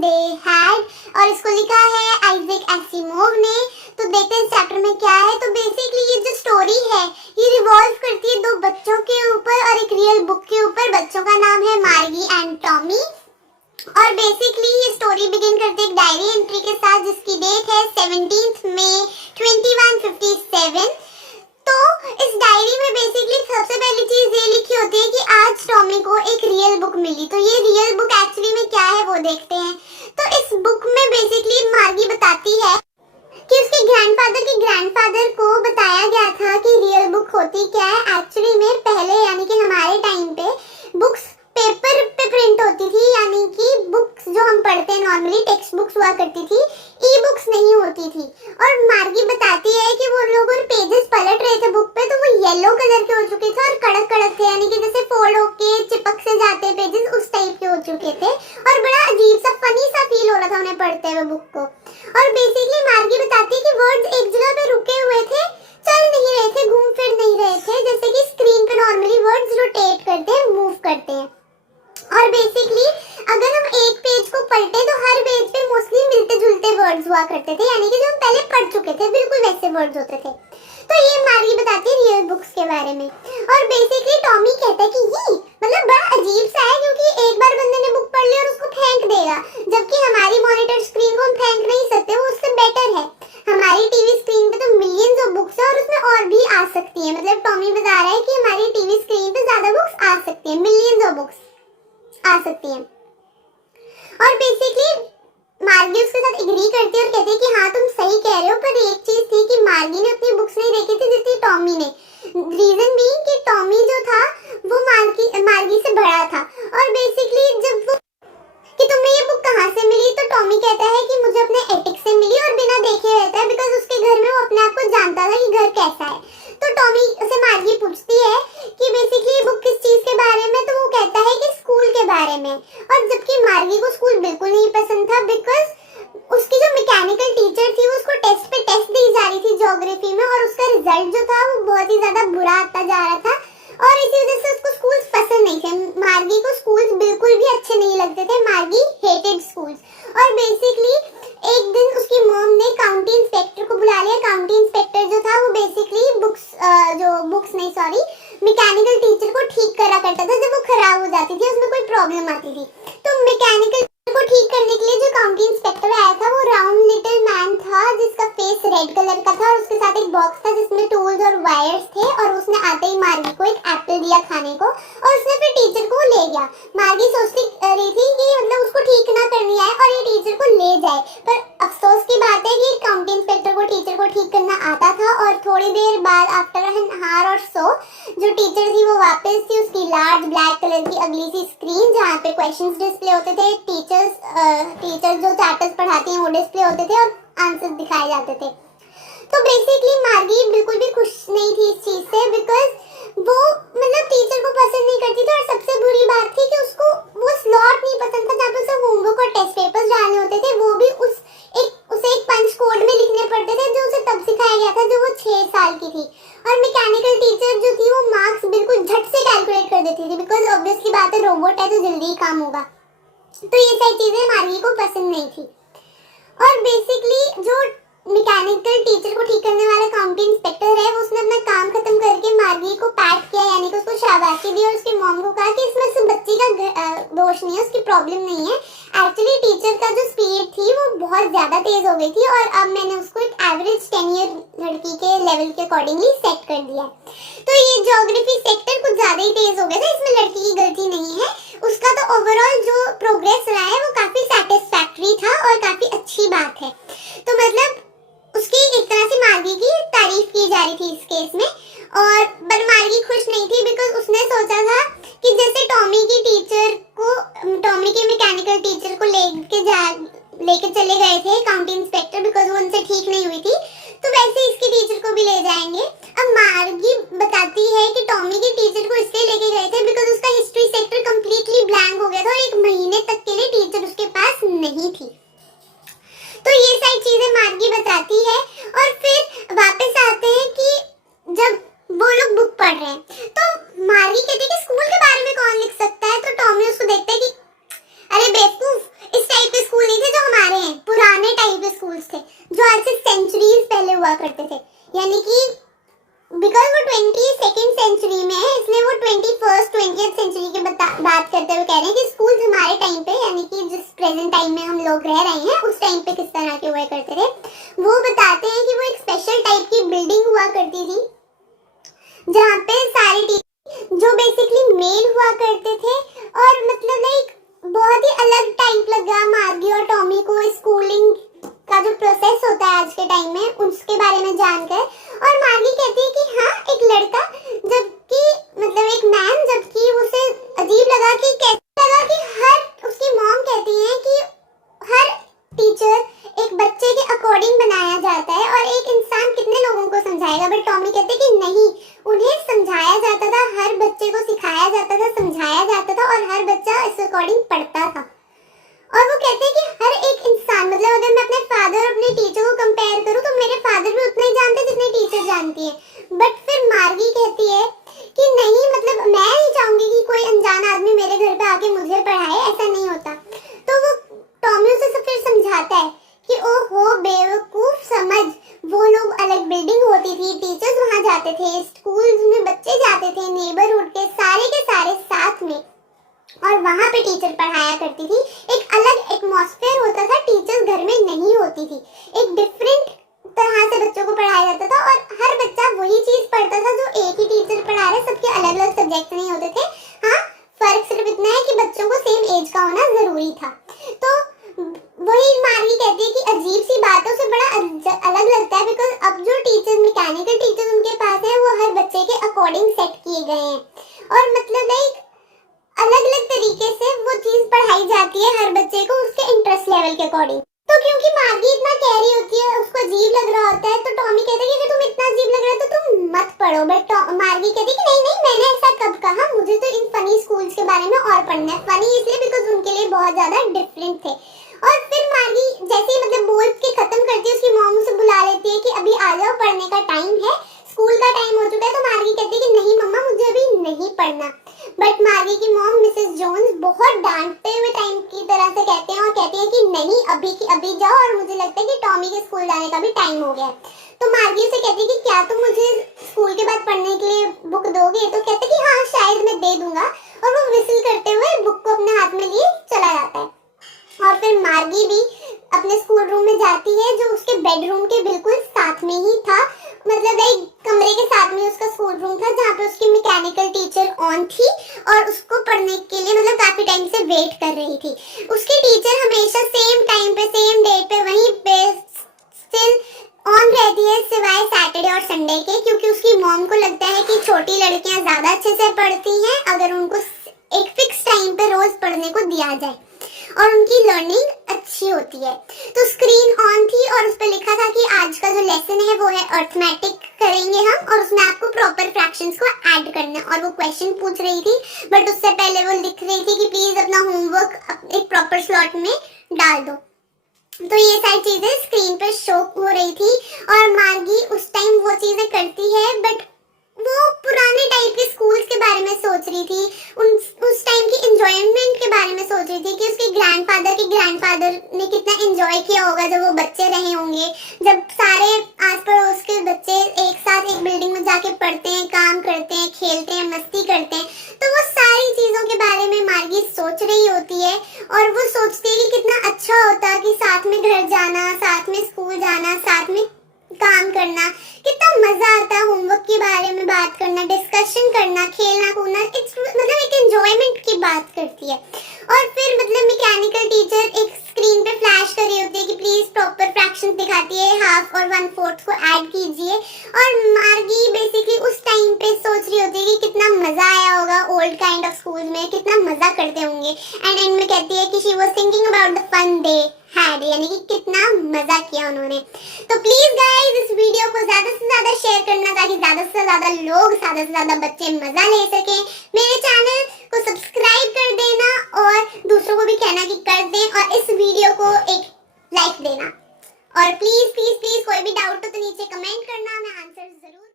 They had, और इसको लिखा है आइजैक एसिमोव ने। तो देखते हैं इस चैप्टर में क्या है। तो बेसिकली ये जो स्टोरी है ये रिवॉल्व करती है दो बच्चों के ऊपर और एक रियल बुक के ऊपर। बच्चों का नाम है मार्गी एंड टॉमी। और बेसिकली ये स्टोरी बिगिन करती है एक डायरी एंट्री के साथ जिसकी डेट है 17 मई 2157। तो इस डायरी में बेसिकली सबसे पहली चीज ये लिखी होती है कि आज टॉमी को एक रियल बुक मिली। तो ये रियल बुक एक्चुअली में क्या है वो देखते हैं। तो इस बुक में बेसिकली मार्गी बताती है कि उसके ग्रैंडफादर को बताया गया था कि रियल बुक होती क्या है। एक्चुअली में पहले यानी कि हमारे टाइम पे बुक्स पेपर पे प्रिंट होती थी, यानी कि बुक्स जो हम पढ़ते हैं नॉर्मली टेक्स्ट बुक्स हुआ करती थी, ई बुक्स नहीं होती थी। और मार्गी बताती है कि वो लोग पेजेस पलट रहे थे बुक पे तो वो येलो कलर के हो चुके थे और कड़क कड़क थे, यानी कि जैसे फोल्ड होके चिपक से जाते पेजेस उस टाइप के हो चुके थे और बड़ा अजीब सा फनी सा फील हो रहा था उन्हें पढ़ते हुए बुक को। और बेसिकली मार्गी बताती है कि वर्ड्स एक जगह पे रुके हुए थे, चल नहीं रहे थे, घूम फिर नहीं रहे थे, जैसे कि स्क्रीन पे नॉर्मली वर्ड्स रोटेट करते हैं, मूव करते हैं। और बेसिकली अगर हम एक पेज को पलटे तो हर पेज पे मोस्टली मिलते जुलते वर्ड्स हुआ करते थे, यानी कि जो हम पहले पढ़ चुके थे बिल्कुल वैसे वर्ड्स होते थे। तो ये मार्गी बताती है रियल बुक्स के बारे में। और बेसिकली टॉमी कहता है कि ये मतलब बड़ा अजीब सा है क्योंकि एक बार बंदे ने बुक पढ़ ली और उसको फेंक देगा, जबकि हमारी मॉनिटर स्क्रीन को हम फेंक नहीं सकते, वो उससे बेटर है। हमारी टीवी स्क्रीन पे तो मिलियंस ऑफ बुक्स है और उसमें और भी आ सकती है। मतलब टॉमी बता रहा है कि हमारी टीवी स्क्रीन पे ज्यादा बुक्स आ सकती है, मिलियंस ऑफ बुक्स आ सकती है। और बेसिकली मार्गी उसके साथ एग्री करती है और कहती है कि हाँ तुम सही कह रहे हो, पर एक चीज थी कि मार्गी ने अपनी बुक्स नहीं देखी थी जितनी टॉमी ने। रीजन बीइंग कि टॉमी जो था वो मार्गी से बड़ा था। और बेसिकली जब वो कि तुम्हें ये बुक कहाँ से मिली, तो टॉमी कहता है कि मुझे अपने एटिक से मिली और बिना देखे रहता है, बिकॉज उसके घर में वो अपने आप को जानता था कि घर कैसा है। तो टॉमी से मार्गी पूछती है कि बेसिकली बुक किस चीज के बारे में, तो वो कहता है कि स्कूल के बारे में। और जबकि मार्गी को स्कूल बिल्कुल नहीं पसंद था, बिकॉज उसकी जो मैकेनिकल टीचर थी वो उसको टेस्ट पे टेस्ट दी जा रही थी ज्योग्राफी में और उसका रिजल्ट जो था वो बहुत ही ज्यादा बुरा आता जा रहा था और इसी वजह से उसको स्कूल्स पसंद नहीं थे। मार्गी को स्कूल्स बिल्कुल भी अच्छे नहीं लगते थे, मार्गी हेटेड स्कूल्स। और बेसिकली एक दिन उसकी मॉम ने काउंटी इंस्पेक्टर को बुला लिया। काउंटी इंस्पेक्टर जो था वो बेसिकली मैकेनिकल टीचर को ठीक करा करता था जब वो खराब हो जाती थी, उसमें कोई प्रॉब्लम आती थी। तो मैकेनिकल को ठीक करने के लिए जो काउंटी इंस्पेक्टर आया था वो राउंड लिटिल मैन था जिसका फेस रेड कलर का था और उसके साथ एक बॉक्स था जिसमें टूल्स और वायर्स थे। और उसने आते ही मार्गी को एक एप्पल दिया खाने को और उसने फिर टीचर को ले गया। मार्गी सोचती रही थी कि मतलब उसको ठीक ना करनी आए और ये टीचर को ले जाए, पर अफसोस की बात है कि काउंटी इंस्पेक्टर को टीचर को ठीक करना आता था। और थोड़ी देर बाद आफ्टर एन हावर और सो जो टीचर थी वो वापस थी। उसकी लार्ज ब्लैक कलर की अगली सी स्क्रीन जहाँ पे क्वेश्चंस डिस्प्ले होते थे, टीचर्स जो चैप्टर्स पढ़ाती हैं वो डिस्प्ले होते थे और आंसर दिखाए जाते थे। तो बेसिकली मार्गी बिल्कुल भी खुश नहीं थी इस चीज से, बिकॉज वो मतलब टीचर को पसंद नहीं करती थी। और सबसे बुरी बात थी कि उसको वो स्लॉट नहीं पसंद था जहाँ पे उसे होमवर्क और टेस्ट पेपर्स डालने होते थे, वो भी उसे एक पंच कोड में लिखने पड़ते थे जो उसे तब सिखाया गया था जब वो 6 साल की थी। और मैकेनिकल टीचर जो थी वो मार्क्स बिल्कुल झट से कैलकुलेट कर देती थी, बिकॉज ऑब्वियसली बात है रोबोट है तो जल्दी ही काम होगा। तो ये सारी चीजें मार्गी को पसंद नहीं थी। और बेसिकली जो मैकेनिकल टीचर को ठीक करने वाला काउंटी इंस्पेक्टर है वो उसने अपना काम खत्म करके मार्गी को पैट किया, यानी कि उसको शाबाशी दी और उसकी मॉम को कहा कि इसमें से बच्ची का दोष नहीं है, उसकी प्रॉब्लम नहीं है। एक्चुअली टीचर का जो स्पीड थी वो बहुत ज्यादा तेज हो गई थी और अब मैंने उसको एक एवरेज 10 ईयर लड़की के लेवल के अकॉर्डिंगली सेट कर दिया। तो ये ज्योग्राफी सेक्टर कुछ ज्यादा ही तेज हो गया था, इसमें लड़की की गलती नहीं है। उसका तो ओवरऑल जो प्रोग्रेस रहा है वो काफी सेटिस्फैक्टरी था और काफी अच्छी बात है। तो मतलब उसकी एक तरह से मार्गी की तारीफ की जा रही थी इस केस में। और पर मार्गी खुश नहीं थी, बिकॉज उसने सोचा था कि जैसे टॉमी के मैकेनिकल टीचर को लेके चले गए थे काउंटी इंस्पेक्टर, बिकॉज वो उनसे ठीक नहीं हुई थी, तो वैसे इसकी टीचर को भी ले जाएंगे। अब मार्गी बताती है कि टॉमी के टीचर को इसलिए लेके गए थे बिकॉज उसका हिस्ट्री सेक्टर कंप्लीटली ब्लैंक हो गया था और 1 महीने तक के लिए टीचर उसके पास नहीं थी। तो ये सारी चीजें मार्गी बताती है। और फिर वापस आते हैं कि जब वो लोग बुक पढ़ रहे हैं तो मार्गी कहती है कि स्कूल के बारे में कौन लिख सकता है, तो टॉमी उसको देखता है कि अरे बेवकूफ, इस टाइप के स्कूल नहीं प्रेजेंट टाइम में हम लोग रह रहे हैं उस टाइम पे किस तरह के हुआ करते थे। वो बताते हैं कि वो एक स्पेशल टाइप की बिल्डिंग हुआ करती थी जहाँ पे सारे टीचर जो बेसिकली मेल हुआ करते थे, और मतलब लाइक बहुत ही अलग टाइप लगा मार्गी और टॉमी को स्कूलिंग का जो प्रोसेस होता है आज के टाइम में उसके बारे में जानकर। और मार्गी कहती है कि हाँ एक लड़का, जबकि मतलब एक मैन, जबकि उसे अजीब लगा कि कैसे लगा कि हर उसकी मॉम कहती है कि हर टीचर एक बच्चे के अकॉर्डिंग बनाया जाता है और एक इंसान कितने लोगों को समझाएगा। बट टॉमी कहते कि नहीं, उन्हें समझाया जाता था, हर बच्चे को सिखाया जाता था, समझाया जाता था और हर बच्चा इस अकॉर्डिंग पढ़ता था। और वो कहते हैं कि हर एक इंसान, मतलब अगर मैं अपने फादर और अपने टीचर को कंपेयर करूं तो मेरे फादर भी उतना ही जानते जितने टीचर जानती है। बट फिर मार्गी कहती है कि नहीं, मतलब मैं नहीं चाहूंगी कि कोई अनजान आदमी मेरे घर पे आके मुझे पढ़ाए, ऐसा नहीं होता। तो वो टॉमी उसे फिर समझाता है कि ओहो बेवकूफ समझ, वो लोग अलग बिल्डिंग होती थी, टीचर्स वहां जाते थे, स्कूल्स में बच्चे जाते थे, नेबरहुड के सारे साथ में, और वहां पे टीचर पढ़ाया करती थी। एक अलग एटमॉस्फेयर होता था, टीचर्स घर में नहीं होती थी, एक डिफरेंट तरह से बच्चों को पढ़ाया जाता था और हर बच्चा वही चीज पढ़ता था जो एक ही टीचर पढ़ा रहे, सबके अलग अलग सब्जेक्ट नहीं होते थे। हाँ, फर्क सिर्फ इतना है कि बच्चों को सेम एज का होना जरूरी था। तो वही मार्गी कहती है कि अजीब सी बात है, उसे बड़ा अलग लगता है बिकॉज अब जो टीचर, मैकेनिकल टीचर उनके पास है, वो हर बच्चे के अकॉर्डिंग सेट किए गए हैं और मतलब लाइक अलग अलग तरीके से वो चीज पढ़ाई जाती है हर बच्चे को उसके इंटरेस्ट लेवल के अकॉर्डिंग। तो क्योंकि मार्गी इतना कह रही होती है, उसको अजीब लग रहा होता है, तो टॉमी कहता है कि अगर तुम्हें इतना अजीब लग रहा है तो तुम मत पढ़ो। बट मार्गी कहती है कि नहीं नहीं, मैंने ऐसा कब कहा, मुझे तो इन फनी स्कूल्स के बारे में और पढ़ना है। फनी इसलिए बिकॉज उनके लिए बहुत ज्यादा डिफरेंट थे। और फिर मार्गी जैसे ही मतलब बोल के खत्म करती है, उसकी मॉम उसे बुला लेती है कि अभी आ जाओ, पढ़ने का टाइम है, स्कूल का टाइम हो चुका है। तो मार्गी कहती है कि नहीं मम्मा, मुझे अभी नहीं पढ़ना। बट मार्गी की मॉम मिसेस जोन्स बहुत डांटते हुए टाइम की तरह से कहते हैं और कहती है कि नहीं, अभी की अभी जाओ, और मुझे लगता है कि टॉमी के स्कूल जाने का भी टाइम हो गया है। तो मार्गी से कहती है कि क्या तुम मुझे स्कूल के बाद पढ़ने के लिए बुक दोगे? तो कहते कि हाँ शायद मैं दे दूंगा, और वो विसिल करते हुए बुक को अपने हाथ में लिए चला जाता है। और फिर मार्गी भी अपने स्कूल रूम में जाती है जो उसके बेडरूम के बिल्कुल साथ में ही था, मतलब एक कमरे के साथ में उसका स्कूल रूम था जहाँ पे उसकी मैकेनिकल टीचर ऑन थी और उसको पढ़ने के लिए मतलब काफी टाइम से वेट कर रही थी। उसकी टीचर हमेशा सेम टाइम पे सेम डेट पे वहीं पे स्टिल ऑन रहती है सिवाय सैटरडे और संडे के, क्योंकि उसकी मॉम को लगता है कि छोटी लड़कियां ज्यादा अच्छे से पढ़ती हैं अगर उनको एक फिक्स टाइम पे रोज पढ़ने को दिया जाए और उनकी लर्निंग अच्छी होती है। तो स्क्रीन ऑन थी और उस पर लिखा था कि आज का जो लेसन है वो है अर्थमेटिक करेंगे हम, और उसमें आपको प्रॉपर फ्रैक्शंस को ऐड करना है। और वो क्वेश्चन पूछ रही थी, बट उससे पहले वो लिख रही थी कि प्लीज अपना होमवर्क एक प्रॉपर स्लॉट में डाल दो। तो ये सारी चीजें स्क्रीन पर शो हो रही थी और मार्गी उस टाइम वो चीजें करती है, बट वो पुराने टाइप के स्कूल्स के बारे में सोच रही थी, उस टाइम की एंजॉयमेंट के बारे में सोच रही थी कि उसके ग्रैंडफादर ने कितना एंजॉय किया होगा जब वो बच्चे रहे होंगे, जब सारे आस पड़ोस के बच्चे एक साथ एक बिल्डिंग में जाके पढ़ते हैं, काम करते हैं, खेलते हैं, मस्ती करते हैं। तो वो सारी चीजों के बारे में मार्गी सोच रही होती है और वो सोचती है कि कितना अच्छा होता कि साथ में घर जाना, साथ में स्कूल जाना, साथ में काम करना, कितना मजा आता है होमवर्क के बारे में बात करना, डिस्कशन करना, खेलना कूदना, मतलब एक एंजॉयमेंट की बात करती है। और फिर मतलब मैकेनिकल टीचर एक स्क्रीन पे फ्लैश कर रही होती है कि प्लीज प्रॉपर फ्रैक्शंस दिखाती है, हाफ और 1/4 को ऐड कीजिए। और मार्गी बेसिकली उस टाइम पे सोच रही होती है कि कितना मजा आया होगा ओल्ड काइंड ऑफ स्कूल में, कितना मजा करते होंगे। एंड एंड में कहती है कि she was thinking about the fun they had, यानी कि कितना मजा किया उन्होंने। तो प्लीज गाइस इस वीडियो को ज्यादा से ज्यादा शेयर करना ताकि ज्यादा से ज्यादा लोग, ज्यादा से ज्यादा बच्चे मजा ले सके। मेरे चैनल को सब्सक्राइब कर देना और दूसरों को भी कहना कि कर दें, और इस वीडियो को एक लाइक देना। और प्लीज प्लीज प्लीज कोई भी डाउट हो तो नीचे कमेंट करना, मैं आंसर जरूर